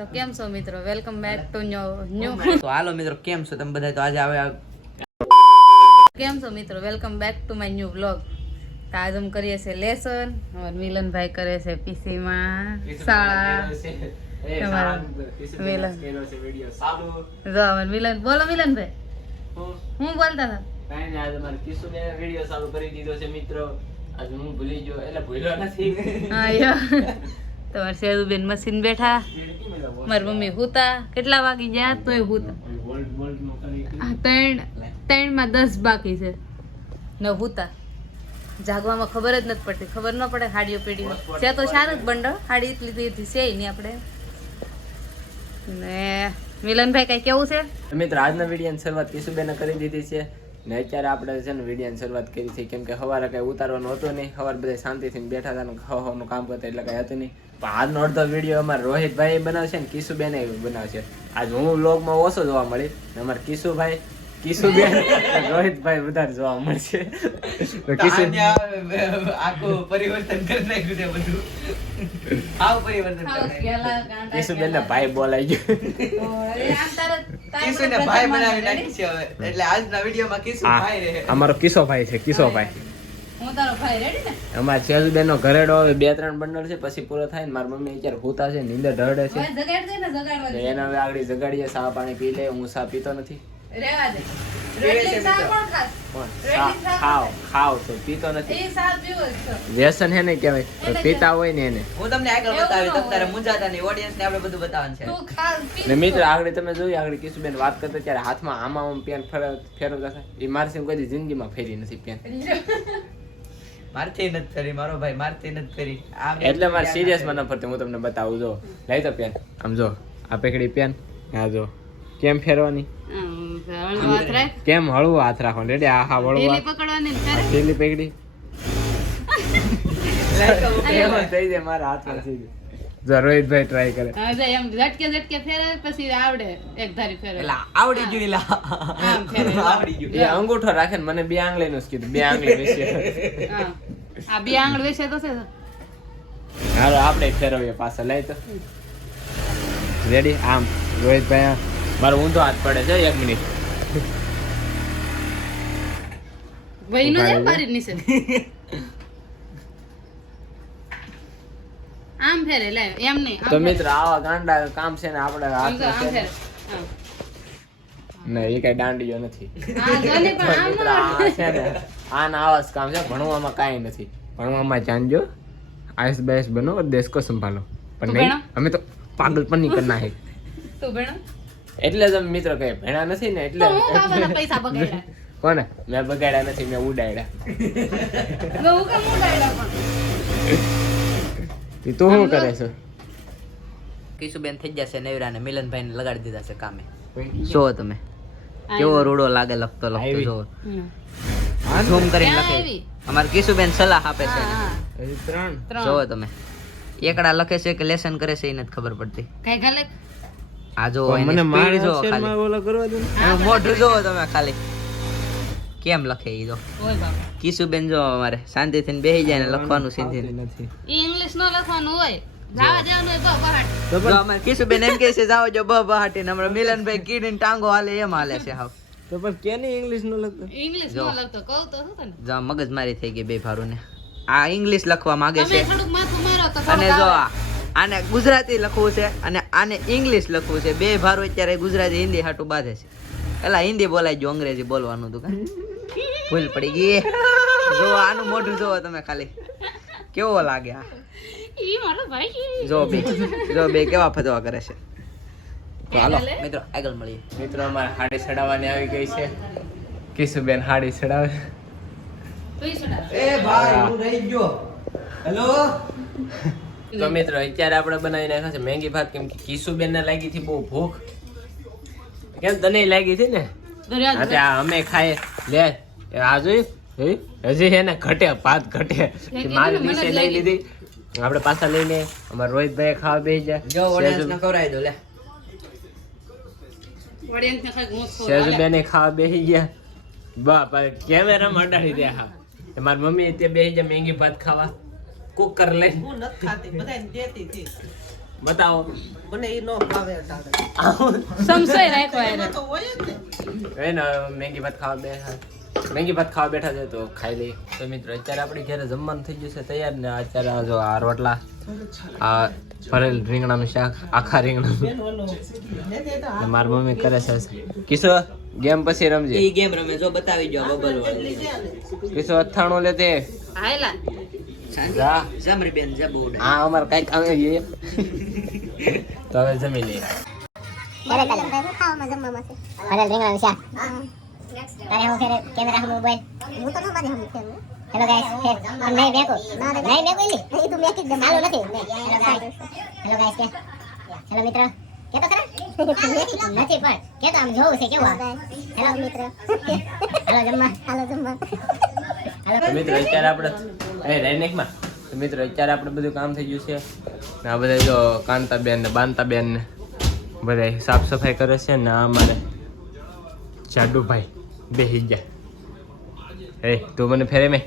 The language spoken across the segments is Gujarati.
તો કેમ છો મિત્રો, વેલકમ બેક ટુ ન્યુ તો હાલો મિત્રો, કેમ છો તમે બધા? તો આજે આવે કેમ છો મિત્રો, welcome back to my new vlog. તો આજ हम કરીએ છે લેસન और મિલનભાઈ કરે છે પીસી માં શાળા. મિલન જો મિલન બોલો મિલનભાઈ, હું બોલતા હતા કાઈ ને આજે મારે કિશુને વિડિયો ચાલુ કરી દીધો છે મિત્રો. આજે હું ભૂલી ગયો, એટલે ભૂલ્યો નથી. હા યો તમારે સેદુબેન મશીન બેઠા, મારી મમ્મી હુતા. કેટલા વાગી ગયા તોય હુતા. 3:10 બાકી છે ને હુતા. જાગવામાં ખબર જ નથી પડતી, ખબર ન પડે હાડીઓ પીડી છે તો સારું જ બંડળ હાડી એટલી દીધી છે નહીં આપણે. ને મિલનભાઈ કઈ કેવું છે મિત્રો? આજના વિડિયોની શરૂઆત કિશુબેને કરી દીધી છે ને અત્યારે આપણે છે ને વિડિયોની શરૂઆત કરી છે, કેમ કે સવારે કઈ ઉતારવાનું હતું નહીં. સવારે બધા શાંતિથી બેઠા હતા ને ખાવાનું કામ કરતા, એટલે કઈ હતું નહીં. પણ આજનો અડધો વિડીયો અમારે રોહિતભાઈ બનાવશે ને કિશુબેન બનાવશે. આજ હું વ્લોગમાં ઓછો જોવા મળી, અમારે કિશુબેન રોહિતભાઈ વધારે જોવા મળશે. આખું પરિવર્તન કરી નાખ્યું છે બધું. આવ પરિવર્તન કરી નાખ્યું. કિશુબેન ને ભાઈ બોલાઈ ગયો. કિશુને ભાઈ બનાવી નાખી છે હવે. એટલે આજના વિડીયોમાં કિશુ ભાઈ રહે. અમારો કિશો ભાઈ છે, કિશો ભાઈ. હું તારો ભાઈ રેડી ને? અમારા સેજુબેન નો ઘરેડો હવે 2-3 બંડલ છે, પછી પૂરો થાય ને મારી મમ્મી અત્યારે હુતા છે, નીંદર ઢળે છે. જગાડ દે ને, જગાડવા દે. એને હવે આગળ જગાડીએ, ચા પાણી પી લે. હું ચા પીતો નથી. રેવા દે. રોટલી શાક કોણ ખાસ? ખાવ તો પીતો નથી. એ શાક પીવો છો. વ્યસન હે ને કહેવાય, પીતા હોય ને એને. હું તમને આગળ બતાવી, તમારે મુંજાતા નહીં, ઓડિયન્સ ને આપણે બધું બતાવવાનું છે. તું ખાસ પી. ને મિત્ર આગળ તમે જોયું, આગળ કિશુબેન વાત કરતા ત્યારે હાથમાં આમ પેન ફેરવતા હતા. એ મારી સિંહ કોઈ જિંદગીમાં ફેરી નથી પેન. મારથી નથી ફરી, મારો ભાઈ મારથી નથી ફરી. એટલે મારે સિરિયસમાં ન ફરતી. હું તમને બતાવું, જો લઈ તો પેન. આમ જો આ પેકડી પેન, હા જો કેમ ફેરવાની, કેમ હળવું હાથ રાખવાનું. રેડી? આ હા હળવું ઢીલી પકડવાની ને કરે. ઢીલી પેકડી થઈ જાય મારા હાથમાં સીધી. જો રોહિતભાઈ ટ્રાય કરે. હા જો એમ ઝટકે ફેરવે પછી આવડે એક ધારી ફેરવે. એલા આવડી ગયું, એલા આમ ફેરવે. આવડી ગયું. એ અંગૂઠો રાખે ને મને 2 આંગળીનું જ કીધું. 2 આંગળી વિશે હા આ બે આંગળ વિશે તો છે. હાલો આપણે ફેરવીએ પાછા. લઈ તો રેડી? આમ રોહિતભાઈ મારો ઊંધો હાથ પડે છે. 1 મિનિટ ભાઈ નો જાય મારી નીચે. આમ ફેરે લે એમ નહીં. તો મિત્ર આવા ગાંડા કામ છે ને આપણે આમ તો આમ ફેરે. નહીં, એ કઈ દાંડીઓ નથી. હા જોને પણ આમ મિત્ર આ છે ને આના આવા જ કામ છે. ભણવામાં કાંઈ નથી. ભણવામાં જાણજો, આઈસ બાઈસ બનો, દેશ કો સંભાળો. પણ નહીં, અમે તો પાગલપન નહીં કરના હે. તું ભણો એટલે જ અમે મિત્ર કઈ ભણ્યા નથી ને, એટલે તો હું કામના પૈસા બગાડ્યા. કોને? મેં બગાડ્યા નથી, મેં ઉડાડ્યા. તો હું કામ ઉડાડ્યા પણ. તું શું કરે છે? કિશુબેન થઈ જશે નવરા ને મિલનભાઈ ને લગાડી દીધા છે કામે. જો તમે કેવો રૂડો લાગે લખતો જો ઝૂમ કરીને લખે. અમાર કિશુબેન સલાહ આપે છે. હજી 3 જો તમે એકડા લખે છે કે લેસન કરે છે એ નથી ખબર પડતી. કઈ ગાલે આ જો મને મારે જો અક્ષરમાં ઓલો કરવા દે ને. મોઢું જો તમે ખાલી કેમ લખે ઈ જો. ઓય બાબા કિશુબેન જો અમારે શાંતિથી બેસી જાય ને લખવાનું સીધી નથી. ઈ ઇંગ્લિશ નો લખવાનું હોય, જાવા જવાનું હોય તો બહાર. જો અમારે કિશુબેન એમ કહે છે જાઓ જો બહાટી ને અમારે મિલનભાઈ કીડીને ટાંગો હાલે એમ હાલે છે હાવ. તો પણ કેની ઇંગ્લિશ નો લખતો? ઇંગ્લિશ નો લખતો કહું તો શું તને. જો મગજ મારી થઈ ગઈ બે ભારું ને. આ ઇંગ્લિશ લખવા માંગે તમે છે થોડુંક માથું મારો તો અને થોડુંક જો આવે. આને ગુજરાતી લખવું છે અને આને ઇંગ્લિશ લખવું છે. બે ભારું અત્યારે ગુજરાતી હિન્દી હાટું બાંધે છે. એલા હિન્દી બોલાય જો, અંગ્રેજી બોલવાનું હતું કા ભૂલ પડી ગઈ. જો આનું મોઢું જોવો તમે ખાલી કેવો લાગે. આ ઈ મારો ભાઈ જો બે કેવા ફતવા કરે છે. તો હાલો મિત્રો આગળ મળીએ. મિત્રો અમારે હાડી ચડાવવાની આવી ગઈ છે. કિશુબેન હાડી ચડાવે. તુંય સુના. એ ભાઈ હું રહી ગયો. હેલો તો મિત્રો અત્યારે આપણે બનાવી નાખ્યા છે મેંગી ભાત. કેમ કે કિશુબેન ને લાગી હતી બહુ ભૂખ. કેમ તને લાગી હતી ને? હા આ અમે ખાય લે. આ જોઈ હજી એને ઘટે ભાત ઘટે. મારી ડીશે લઈ લીધી, આપણે પાછા લઈ લે. અમારા રોહિતભાઈ ખાવા બેસી જાય. જો ઓડિયન્સ ને ખવરાવી દો લે. ઓડિયન્સ ને ખાઈ ઘૂસ સેજુબેન ખાવા બેસી ગયા. બાપ કેમેરામાં અડાડી દે. હા મારી મમ્મી ત્યાં બેસી જાય મેંગી ભાત ખાવા. કુકર લઈ હું નથી ખાતી, બધાને દેતી હતી. બતાવો મને ઈ નો ભાવે અટાણે. સમસોય રાખવા એને. એમાં તો હોય જ ને. એને મેગી ભાત ખાવા બેઠા મેગી ભાત ખાવા બેઠા છે તો ખાઈ લઈ. તો મિત્રો અત્યારે આપણે ઘરે જમવાનું થઈ ગયું છે તૈયાર ને અત્યારે આ જો આ રોટલા આ ભરેલ રીંગણાનું શાક આખા રીંગણાનું બેન ઓલો લેતે તો ને મારી મમ્મી કરે છે કિશો ગેમ પછી રમજે ઈ ગેમ રમે જો બતાવી જો બબલ વાળી કિશો અથાણું લેતે હાયલા. જા જમરી બેન જા બોડ આ અમાર કઈ કામ એ તો હવે જમી લઈએ ભરેલ રીંગણાનું શાક. તારે હું ફેરે કેમેરા હમ મોબાઈલ હું તો મારી હમ ફેર હેલો ગાઈસ ફેર પણ નહીં મેકો નહીં મેકો ઈ તું મેકી દે ચાલુ નથી હેલો ગાઈસ કે હેલો મિત્ર કે તો ખરા નથી પણ કે તો આમ જોવું છે કેવું હેલો મિત્ર હેલો જમવા તો મિત્રો અત્યારે આપણે રેનેકમાં તો મિત્રો અત્યારે આપણે બધું કામ થઈ ગયું છે ને આ બધા જો કાંતાબેન ને બાંતાબેન ને બધા સાફ સફાઈ કરે છે ને આ અમારે જાડુભાઈ બેહી ગયા એ તું મને ફેરે મેં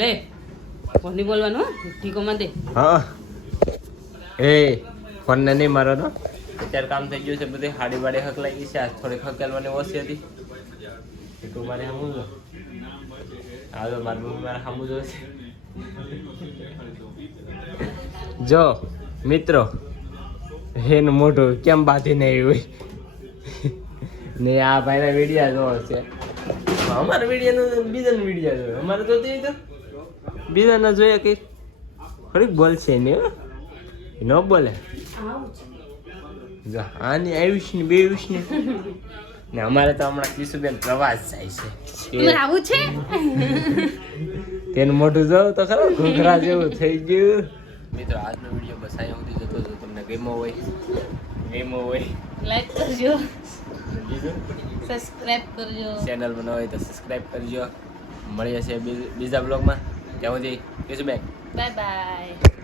લે કોની બોલવાનું ઠીકો માં દે. હા એ ફોનને નહીં મારો તો અત્યારે કામ થઈ ગયું છે બધી હાડી વાડી હકલાઈ ગઈ છે આ થોડીક હકેલવાની ઓછી હતી તું મારે સામું જો હા તો મારી મમ્મી મારે સામું જોશે જો મિત્રો એનું મોઢું કેમ બાંધીને આવ્યું હોય ને આ ભાઈના વિડીયા જોવો છે અમારા વિડીયાનું બીજાના વિડીયા જોવે અમારે તો તે તો બીજાના જોઈએ કઈ થોડીક બોલશે ને ન બોલે જો આની આયુષ ને બે આયુષ ને ને અમારે તો હમણાં કિશુબેન પ્રવાસ જાય છે તમારે આવું છે. તેનું મોઢું જોવું તો ખરો ઘૂઘરા જેવું થઈ ગયું. મિત્રો આજનો વિડીયો બસ અહીંયા સુધી જતો જો તમને ગમ્યો હોય લાઈક કરજો, બીજું સબસ્ક્રાઇબ કરજો. ચેનલ બનાવો હોય તો સબસ્ક્રાઇબ કરજો. મળીએ છીએ બીજા બ્લોગમાં ત્યાં સુધી કિશુબેન બાય બાય.